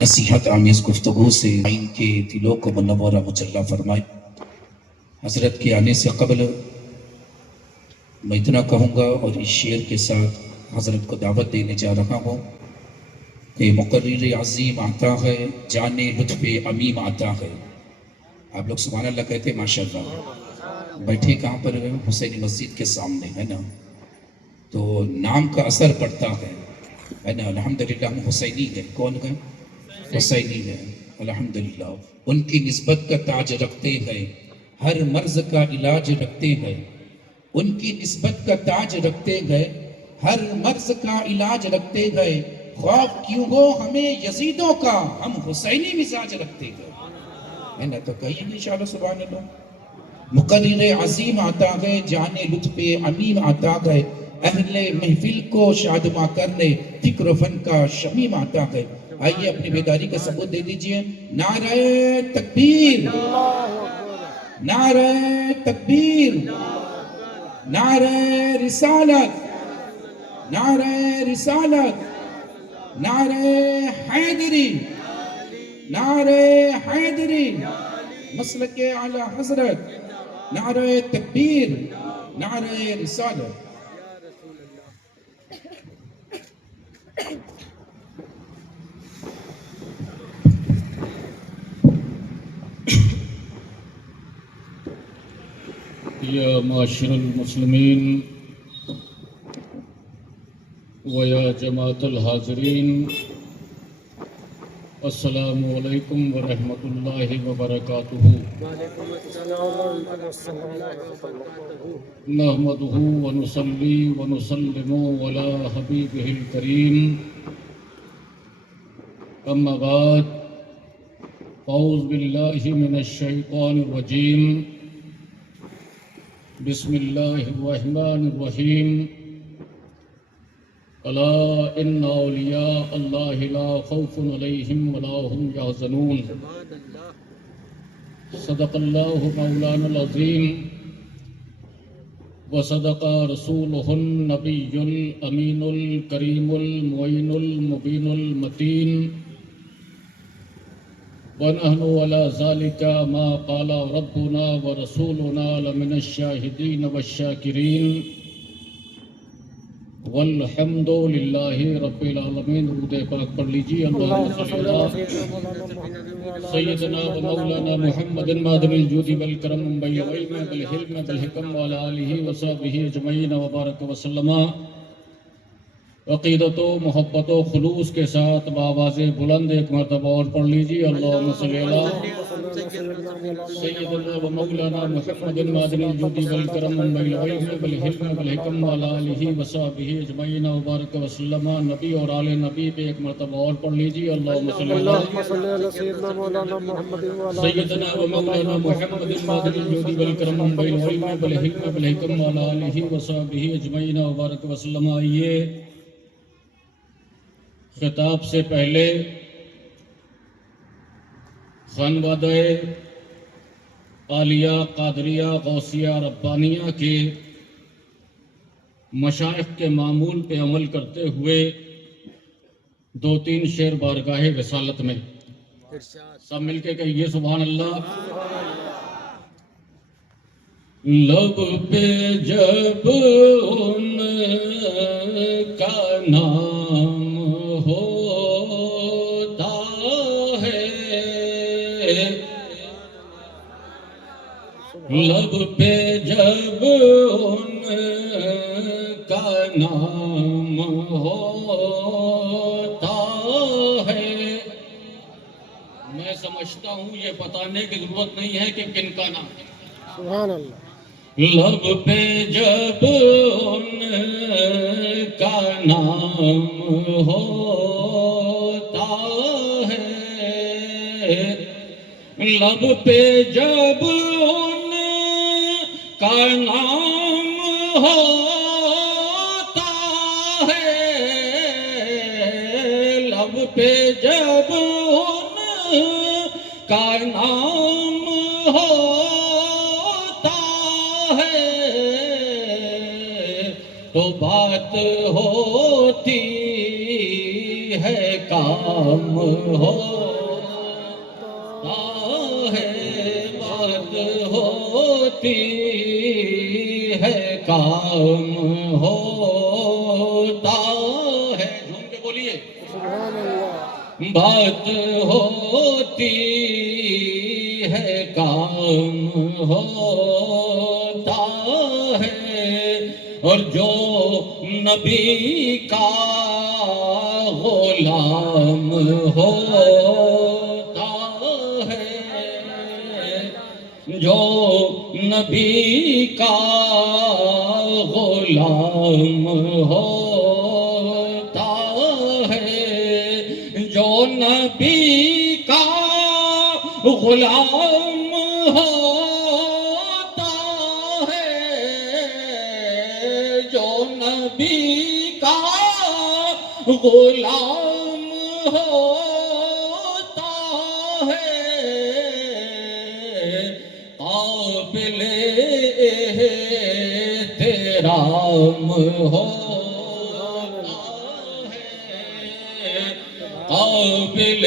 نصیحت آمیز گفتگو سے آئین کے دلوں کو منورہ مجلہ فرمائے۔ حضرت کے آنے سے قبل میں اتنا کہوں گا اور اس شعر کے ساتھ حضرت کو دعوت دینے جا رہا ہوں کہ مقرر عظیم آتا ہے، جانے لطف عمیم آتا ہے۔ آپ لوگ سبحان اللہ کہتے ہیں ماشاءاللہ۔ بیٹھے کہاں پر ہیں؟ حسینی مسجد کے سامنے ہے نا، تو نام کا اثر پڑتا ہے نا۔ الحمدللہ ہم حسینی ہیں۔ کون ہیں؟ حسینی ہیں الحمدللہ۔ ان کی نسبت کا تاج رکھتے ہیں، ہر مرض کا علاج رکھتے ہیں۔ ان کی نسبت کا تاج رکھتے گئے، ہر مرض کا علاج رکھتے گئے۔ خواب کیوں ہو ہمیں یزیدوں کا، ہم حسینی مزاج رکھتے گئے، ہے نا۔ تو کہیے گے انشاءاللہ سبحان اللہ۔ مقرر عظیم آتا گئے، جانے لطف عمیم آتا گئے۔ اہل محفل کو شادماں کرنے، فکر و فن کا شمیم آتا گئے۔ آئیے اپنی بیداری کا ثبوت دے دیجئے۔ نعرہ تکبیر، نعرہ تکبیر، نعرہ رسالت، نعرہ رسالت، نعرہ حیدری، نعرہ حیدری، مسلک اعلی حضرت، نعرہ تکبیر، نعرہ رسالت۔ یا معاشر المسلمین و یا جماعت الحاضرین، السلام علیکم ورحمۃ اللہ وبرکاتہ۔ نحمدہ ونصلی ونسلم علی حبیبہ الکریم، اما بعد، اعوذ باللہ من الشیطان الرجیم، بسم اللہ الرحمن الرحیم۔ الا ان اولیاء اللہ لا خوف علیہم ولا هم یحزنون۔ صدق اللہ مولانا العظیم وصدق رسولہ النبی الامین الکریم المعین المبین المتین، ونحن علی ذلک ما قال ربنا ورسولنا لمن الشاہدین والشاکرین، والحمد للہ رب العالمین۔ درود پاک پڑھ لیجیے۔ اللہم صلی علی سیدنا و مولانا محمد معدن الجود والکرم منبع العلم والحلم والحکم وعلی آلہ وصحبہ اجمعین وبارک وسلم۔ عقیدت و محبت و خلوص کے ساتھ بآواز بلند ایک مرتبہ اور پڑھ لیجیے۔ اللہم صلی علی سیدنا و مولانا محمد معدن الجود والکرم منبع العلم والحلم والحکم وعلی آلہ وصحبہ اجمعین وبارک وسلم۔ نبی اور آل نبی پہ ایک مرتبہ اور پڑھ لیجیے۔ اللہم صلی علی سیدنا و مولانا محمد معدن الجود والکرم منبع العلم والحلم والحکم وعلی آلہ وصحبہ اجمعین وبارک وسلم۔ آئیے خطاب سے پہلے خانوادہ عالیہ قادریہ غوثیہ ربانیہ کے مشائخ کے معمول پہ عمل کرتے ہوئے دو تین شعر بارگاہ رسالت میں سب مل کے کہیے سبحان اللہ۔ لب پہ جب ان کا نام ہوتا ہے، لب پہ جب ان کا نام ہوتا ہے، میں سمجھتا ہوں یہ بتانے کی ضرورت نہیں ہے کہ کن کا نام ہے۔ سبحان اللہ۔ لب پہ جب ان کا نام ہوتا ہے، لب پہ جب ان کا نام ہوتا ہے، لب پہ جب ان کا نام ہوتا ہے تو بات ہوتی ہے کا کام ہوتا ہے بات ہوتی ہے کام ہوتا ہے. جھوم کے بولیے بات ہوتی ہے کام ہوتا ہے اور جو نبی کا غلام ہوتا ہے جو نبی کا غلام ہوتا ہے جو نبی کا غلام ہوتا ہے جو نبی کا غلام ہوتا ہے قابل احترام ہوتا ہے قابل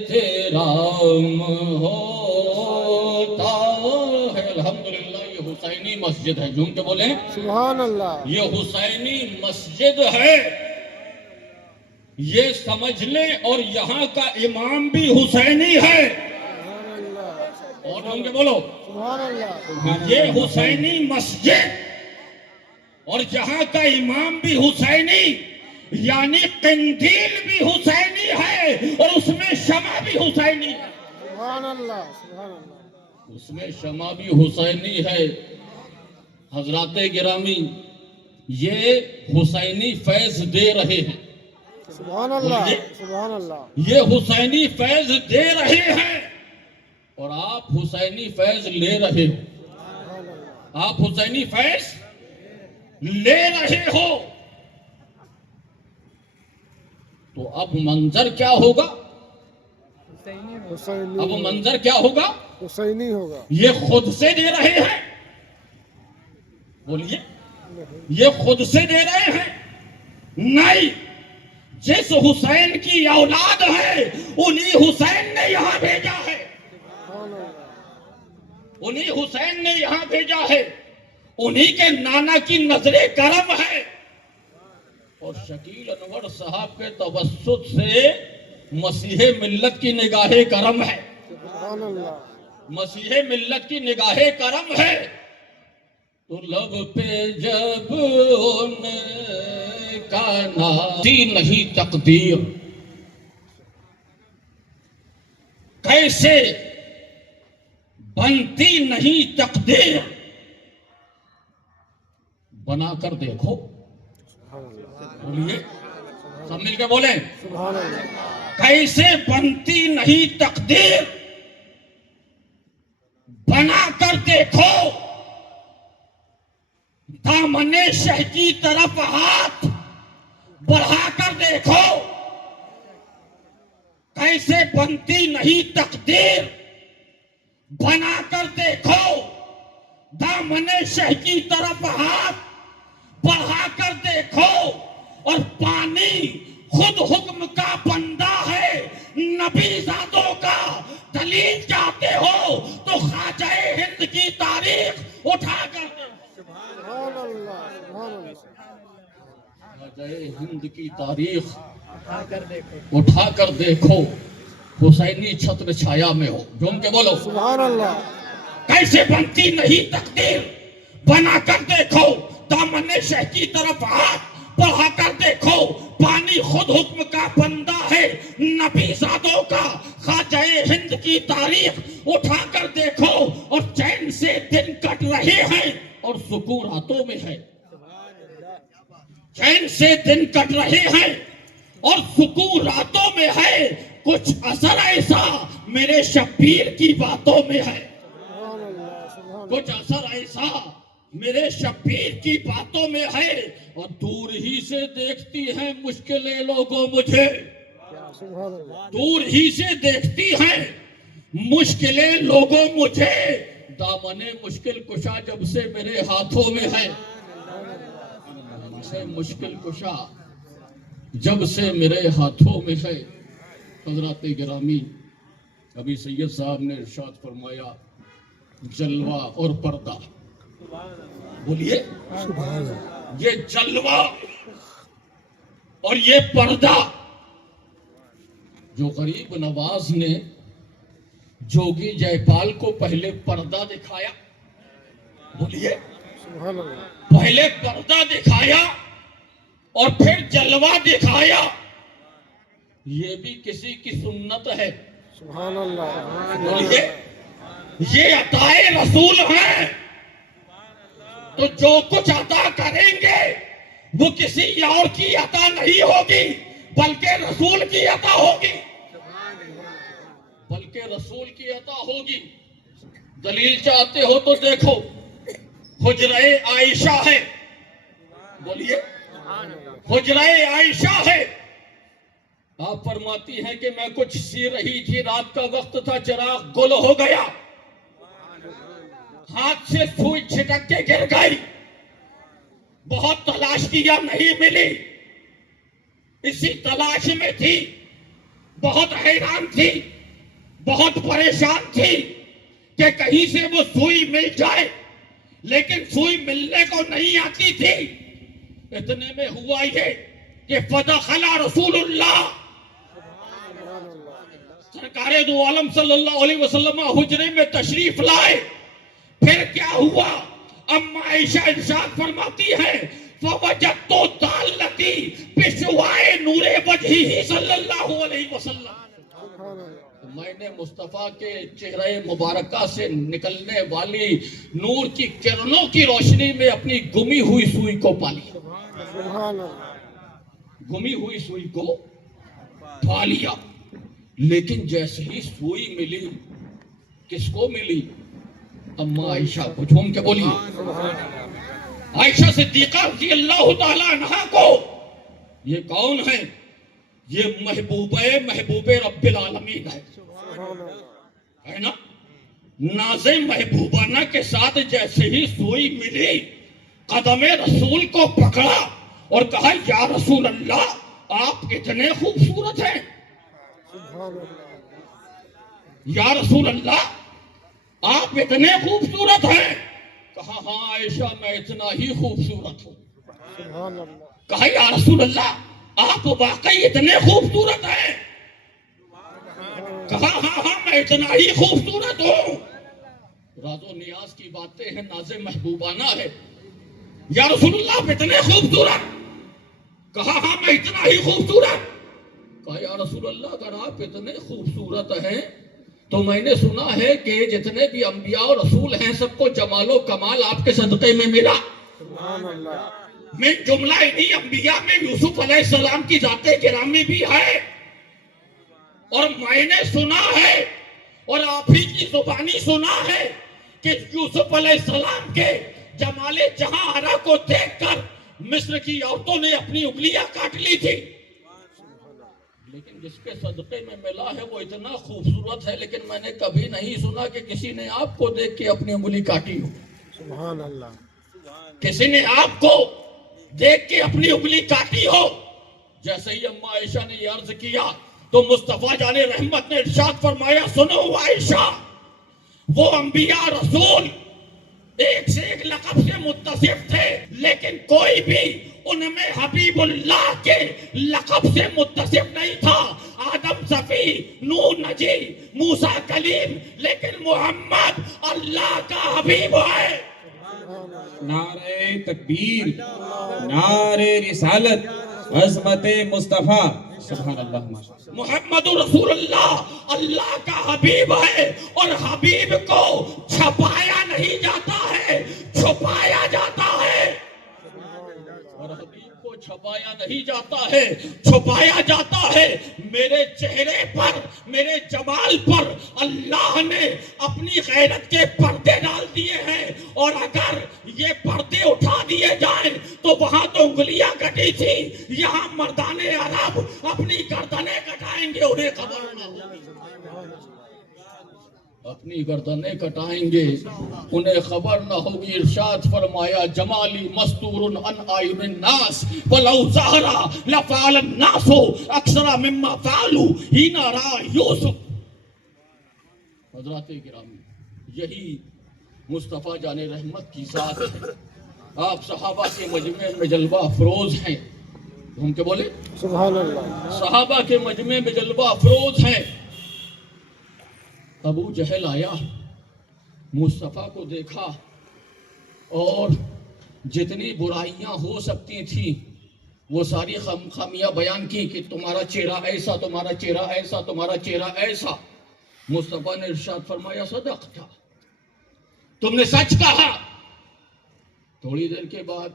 احترام ہوتا ہے. الحمدللہ یہ حسینی مسجد ہے. جھوم کے بولیں سبحان اللہ. یہ حسینی مسجد ہے یہ سمجھ لیں. اور یہاں کا امام بھی حسینی ہے. اور جھوم کے بولو سبحان اللہ. یہ حسینی مسجد اور یہاں کا امام بھی حسینی یعنی قندیل بھی حسینی ہے اور اس میں شمع بھی حسینی ہے. سبحان اللہ. سبحان اللہ. اس میں شمع بھی حسینی ہے. حضرات گرامی یہ حسینی فیض دے رہے ہیں. سبحان اللہ. سبحان اللہ. یہ حسینی فیض دے رہے ہیں اور آپ حسینی فیض لے رہے ہو. آپ حسینی فیض لے رہے ہو تو اب منظر کیا ہوگا؟ حسینی اب منظر کیا ہوگا؟ حسینی ہوگا. یہ خود سے دے رہے ہیں. بولیے یہ خود سے دے رہے ہیں نہیں. جس حسین کی اولاد ہے انہی حسین نے یہاں بھیجا ہے. سبحان اللہ. انہی حسین نے یہاں بھیجا ہے. انہی کے نانا کی نظر کرم ہے اور شکیل انور صاحب کے توسط سے مسیح ملت کی نگاہ کرم ہے. سبحان اللہ. مسیح ملت کی نگاہ کرم ہے. تو لب پہ جب ان کا ناتی نہیں تقدیر کیسے بنتی نہیں تقدیر بنا کر دیکھو. بولیے سب مل کے بولیں سبحان اللہ. کیسے بنتی نہیں تقدیر بنا کر دیکھو. دامن شہ کی طرف ہاتھ بڑھا کر دیکھو. کیسے بنتی نہیں تقدیر بنا کر دیکھو. دامن شہ کی طرف ہاتھ بڑھا کر دیکھو. اور پانی خود حکم کا بندہ ہے نبی زادوں کا. دلیل چاہتے ہو تو خواجہ ہند کی تاریخ اٹھا کر سبحان اللہ. سبحان اللہ. خواجہ ہند کی تاریخ اٹھا کر دیکھو. حسینی چھتر چھایا میں ہو. جھوم کے بولو سبحان اللہ. کیسے بنتی نہیں تقدیر بنا کر دیکھو. دامن شہ کی طرف ہاتھ بڑھا کر دیکھو. پانی خود حکم کا بندہ ہے نبی زادوں کا. خواجہ ہند کی تاریخ اٹھا کر دیکھو. اور چین سے دن کٹ رہے ہیں اور سکون راتوں میں ہے. چین سے دن کٹ رہے ہیں اور سکون راتوں میں ہے. کچھ اثر ایسا میرے شبیر کی باتوں میں ہے. سبحان اللہ. سبحان کچھ اثر ایسا میرے شبیر کی باتوں میں ہے. اور دور ہی سے دیکھتی ہیں مشکلیں لوگوں مجھے. اللہ. سبحان اللہ. دور ہی سے دیکھتی ہیں مشکلیں لوگوں مجھے. دامن مشکل کشا جب سے میرے ہاتھوں میں ہے. سے مشکل کشا جب سے میرے ہاتھوں میں ہے. حضرات گرامی ابھی سید صاحب نے ارشاد فرمایا جلوہ اور پردہ. بولیے سبحان اللہ یہ جلوہ اور یہ پردہ. جو غریب نواز نے جوگی جے پال کو پہلے پردہ دکھایا. بولیے سبحان اللہ پہلے پردہ دکھایا اور پھر جلوہ دکھایا. یہ بھی کسی کی سنت ہے. سبحان اللہ بولیے یہ عطائے رسول ہیں. تو جو کچھ عطا کریں گے وہ کسی اور کی عطا نہیں ہوگی بلکہ رسول کی عطا ہوگی. بلکہ رسول کی عطا ہوگی. دلیل چاہتے ہو تو دیکھو حجرہ عائشہ ہے. بولیے حجرہ عائشہ ہے. آپ فرماتی ہیں کہ میں کچھ سی رہی تھی, رات کا وقت تھا, چراغ گل ہو گیا, ہاتھ سے سوئی چھٹک کے گر گئی. بہت تلاش کیا نہیں ملی. اسی تلاش میں تھی, بہت حیران تھی, بہت پریشان تھی کہ کہیں سے وہ سوئی مل جائے, لیکن سوئی ملنے کو نہیں آتی تھی. اتنے میں ہوا یہ کہ فدخل رسول اللہ سرکار دو عالم صلی اللہ علیہ وسلم حجرے میں تشریف لائے. پھر کیا ہوا؟ اما عائشہ ارشاد فرماتی ہے فوجدت دالتی بشعاع نور وجہہ صلی اللہ علیہ وسلم. میں نے مصطفیٰ کے چہرے مبارکہ سے نکلنے والی نور کی کرنوں کی روشنی میں اپنی گمی ہوئی سوئی کو پالی. سبحان اللہ گمی ہوئی سوئی کو پا لیا. لیکن جیسے ہی سوئی ملی, کس کو ملی؟ اما عائشہ کو. جھوم کے بولیے عائشہ صدیقہ رضی اللہ تعالی عنہا کو. یہ کون ہے؟ یہ محبوب رب العالمین ہے. ہے نا؟ ناز محبوبانہ کے ساتھ جیسے ہی سوئی ملی, قدم رسول کو پکڑا اور کہا یا رسول اللہ آپ اتنے خوبصورت ہیں. سبحان اللہ یا رسول اللہ آپ اتنے خوبصورت ہیں. کہا ہاں عائشہ میں اتنا ہی خوبصورت ہوں. سبحان اللہ کہا یا رسول اللہ آپ واقعی اتنے خوبصورت ہیں. کہا ہاں ہاں میں اتنا ہی خوبصورت ہوں. راز و نیاز کی باتیں ہیں, ناز محبوبانہ ہے. یا رسول اللہ آپ اتنے خوبصورت. کہا ہاں میں اتنا ہی خوبصورت. کہا یا رسول اللہ اگر آپ اتنے خوبصورت ہیں تو میں نے سنا ہے کہ جتنے بھی انبیاء اور رسول ہیں سب کو جمال و کمال آپ کے صدقے میں ملا. سبحان اللہ میں جملہ انہی انبیاء میں یوسف علیہ السلام کی ذات گرامی بھی ہے. اور میں نے سنا ہے اور آپ ہی کی زبانی سنا ہے کہ یوسف علیہ السلام کے جمال جہاں آرا کو دیکھ کر مصر کی عورتوں نے اپنی انگلیاں کاٹ لی تھی. لیکن جس کے صدقے میں ملا ہے وہ اتنا خوبصورت ہے, لیکن میں نے کبھی نہیں سنا کہ کسی نے آپ کو دیکھ کے اپنی انگلی کاٹی ہو. سبحان اللہ کسی نے آپ کو دیکھ کے اپنی انگلی کاٹی ہو. جیسے ہی اما عائشہ نے یہ عرض کیا تو مصطفیٰ جان رحمت نے ارشاد فرمایا سنو عائشہ, وہ انبیاء رسول ایک سے ایک لقب سے متصف تھے, لیکن کوئی بھی ان میں حبیب اللہ کے لقب سے متصف نہیں تھا. آدم صفی, نوح نجی, موسیٰ کلیم, لیکن محمد اللہ کا حبیب ہے. نعرہ تکبیر, نعرہ رسالت, عظمت مصطفیٰ. سبحان اللہ ماشاء اللہ. محمد رسول اللہ اللہ کا حبیب ہے, اور حبیب کو چھپایا نہیں جاتا ہے, چھپایا جاتا ہے. اور حبیب کو چھپایا نہیں جاتا ہے, چھپایا جاتا ہے. میرے چہرے پر, میرے جمال پر اللہ نے اپنی غیرت کے پردے ڈال دیے ہیں, اور اگر یہ پردے اٹھا دیے جائیں تو وہاں تو انگلیاں کٹی تھی, یہاں مردان عرب اپنی گردنیں کٹائیں گے, انہیں خبر نہ ہوگی. اپنی گردنیں کٹائیں گے، انہیں خبر نہ ہوگی۔ ارشاد فرمایا جمالی مستور عن اعین الناس ولو ظہر لفعل الناس اکثر مما فعلوا حین راى یوسف۔ حضرات گرامی، یہی مصطفیٰ جان رحمت کی ذات ہے۔ آپ صحابہ کے مجمع میں جلوہ افروز ہیں، ہم کے بولے سبحان اللہ، صحابہ کے مجمع میں جلوہ افروز ہیں۔ ابو جہل آیا، مصطفیٰ کو دیکھا اور جتنی برائیاں ہو سکتی تھیں وہ ساری خامیاں بیان کی کہ تمہارا چہرہ ایسا، تمہارا چہرہ ایسا، تمہارا چہرہ ایسا۔ مصطفیٰ نے ارشاد فرمایا صدقتا، تم نے سچ کہا۔ تھوڑی دیر کے بعد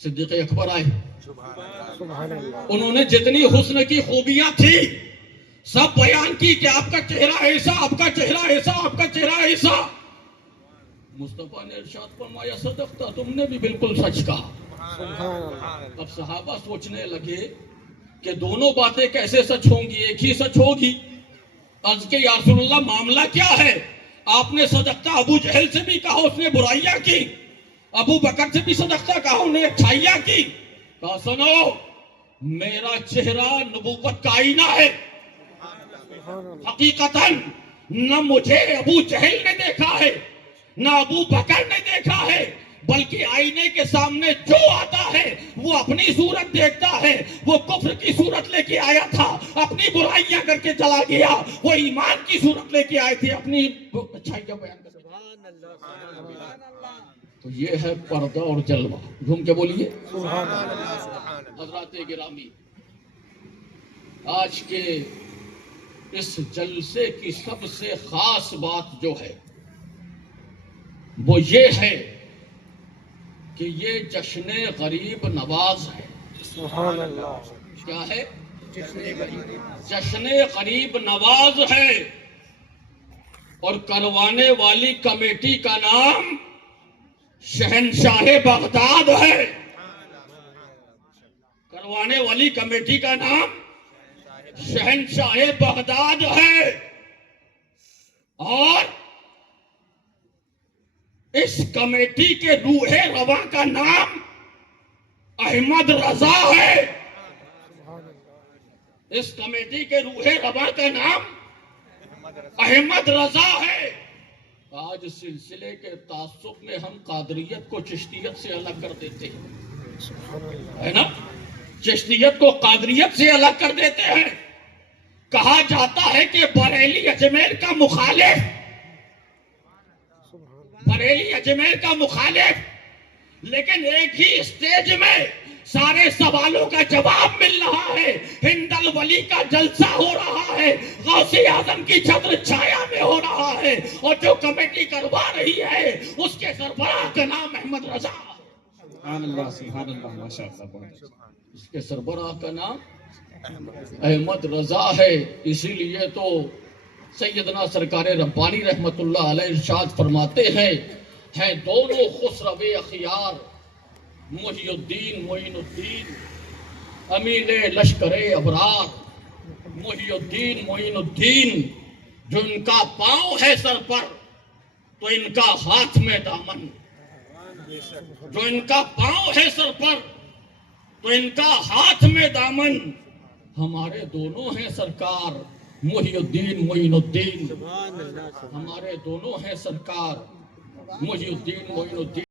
صدیق اکبر آئے، سبحان اللہ، انہوں نے جتنی حسن کی خوبیاں تھی سب بیان کی کہ آپ کا چہرہ ایسا، آپ کا چہرہ ایسا، آپ کا چہرہ ایسا۔ مصطفیٰ نے ارشاد فرمایا صدقتا، تم نے بھی بالکل سچ کہا۔ سبحان اللہ، اب صحابہ سوچنے لگے کہ دونوں باتیں کیسے سچ ہوں گی، ایک ہی سچ ہوگی۔ عرض کہ یا رسول اللہ معاملہ کیا ہے؟ آپ نے صدقتا ابو جہل سے بھی کہا، اس نے برائیاں کی، ابو بکر سے بھی صدقتا کہا، انہیں اچھائیاں کی۔ کہا سنو، میرا چہرہ نبوت کا آئینہ ہے، حقیقتاً نہ مجھے ابو جہل نے دیکھا ہے نہ ابو بکر نے دیکھا ہے، بلکہ آئینے کے سامنے جو آتا ہے وہ اپنی صورت دیکھتا ہے۔ وہ کفر کی صورت لے کے آیا تھا، اپنی برائیاں کر کے چلا گیا، وہ ایمان کی صورت لے کے آئے تھے، اپنی اچھائیاں بیان کر کے۔ تو یہ ہے پردہ اور جلوہ، گھوم کے بولیے سبحان اللہ، حضرات گرامی۔ آج کے اس جلسے کی سب سے خاص بات جو ہے وہ یہ ہے کہ یہ جشن غریب نواز ہے۔ سبحان اللہ، کیا ہے؟ جشن غریب نواز ہے، اور کروانے والی کمیٹی کا نام شہنشاہ بغداد ہے۔ کروانے والی کمیٹی کا نام شہنشاہ بغداد ہے، اور اس کمیٹی کے روح رواں کا نام احمد رضا ہے۔ اس کمیٹی کے روح رواں کا نام احمد رضا ہے۔ آج سلسلے کے تعصب میں ہم قادریت کو چشتیت سے الگ کر دیتے ہیں، ہے نا؟ چشتیت کو قادریت سے الگ کر دیتے ہیں۔ کہا جاتا ہے کہ بریلی اجمیر کا مخالف، بریلی اجمیر کا مخالف، لیکن ایک ہی اسٹیج میں سارے سوالوں کا جواب مل رہا ہے۔ ہند الولی کا جلسہ ہو رہا ہے، غوث اعظم کی چھتر چھایا میں ہو رہا ہے، اور جو کمیٹی کروا رہی ہے اس کے سربراہ کا نام احمد رضا ہے۔ سبحان اللہ، سبحان اللہ، ماشاء اللہ، بہت اچھا۔ اس کے سربراہ کا نام احمد رضا ہے۔ اسی لیے تو سیدنا سرکار ربانی رحمت اللہ علیہ ارشاد فرماتے ہیں دونوں خسرو اخیار، محی الدین معین الدین، امین لشکر ابرار، محی الدین معین الدین، جو ان کا پاؤں ہے سر پر تو ان کا ہاتھ میں دامن، جو ان کا پاؤں ہے سر پر تو ان کا ہاتھ میں دامن۔ ہمارے دونوں ہیں سرکار محی الدین معین الدین، ہمارے دونوں ہیں سرکار محی الدین معین الدین۔